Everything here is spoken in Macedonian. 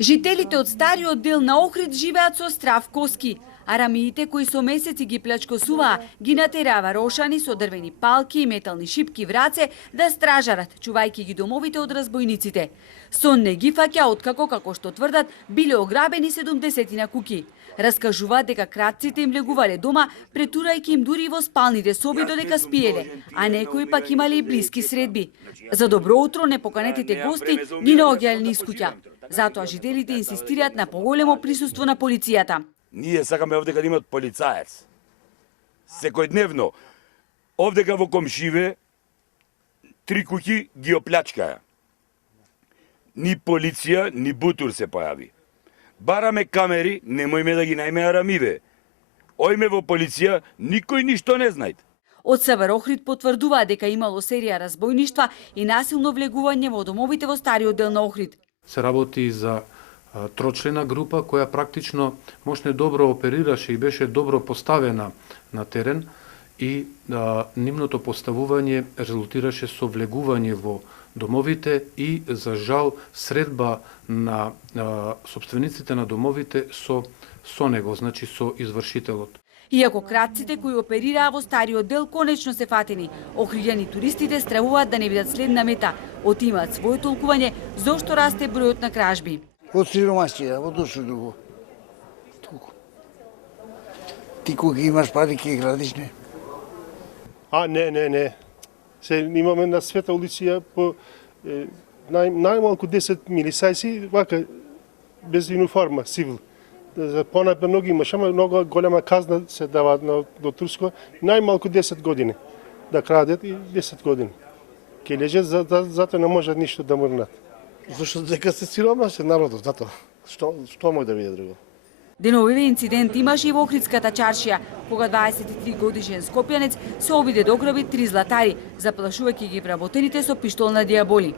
Жителите од стариот дел на Охрид живеат со страв коски, а рамиите кои со месеци ги плачкосуваа ги натерава рошани со дрвени палки и метални шипки в раце да стражарат, чувајќи ги домовите од разбойниците. Сон не ги фаќа откако, како што тврдат, биле ограбени 70 куќи. Раскажуваат дека кратците им легувале дома, претурајќи им дури во спалните соби додека спиеле, а некои пак имале и блиски средби. За добро утро непоканетите гости ги наоѓале низ куќа. Затоа жителите инсистираат на поголемо присуство на полицијата. Ние сакаме овдека да имат полицаец. Секојдневно, овдека во комшиве, 3 куќи ги оплячкаја. Ни полиција, ни бутур се појави. Бараме камери, немојме да ги најме рамиве. Ојме во полиција, никој ништо не знајт. Од СВР Охрид потврдуваа дека имало серија разбойништва и насилно влегување во домовите во стариот дел на Охрид. Се работи за трочлена група која практично можне добро оперираше и беше добро поставена на терен и нивното поставување резултираше со влегување во домовите и за жал средба на сопствениците на домовите со него, значи со извршителот. Иако кратците кои оперираа во стариот дел конечно се фатени, охриѓани туристите стравуваат да не бидат следна мета. Од имаат своје толкување зошто расте бројот на кражби. Од сиромасија, од дошо друго. Толку. Ти кога имаш пари ке градиш, не? Не. Се имаме на Света улиција по најмалку 10 милисајци, вака без униформа, цивил. За понапредно ги имаш, ама многу голема казна се дава до Турско, најмалку 10 години да крадат и 10 години. Ке лежат, затоа не можат ништо да мрнат. Зашто дека се сиромашен народот, затоа. Што може да биде друго? Деновиве инцидент имаше и во Охридската чаршија, кога 23 годишен скопјанец се обиде да ограби 3 златари, заплашувајќи ги вработените со пиштолна дијаболи.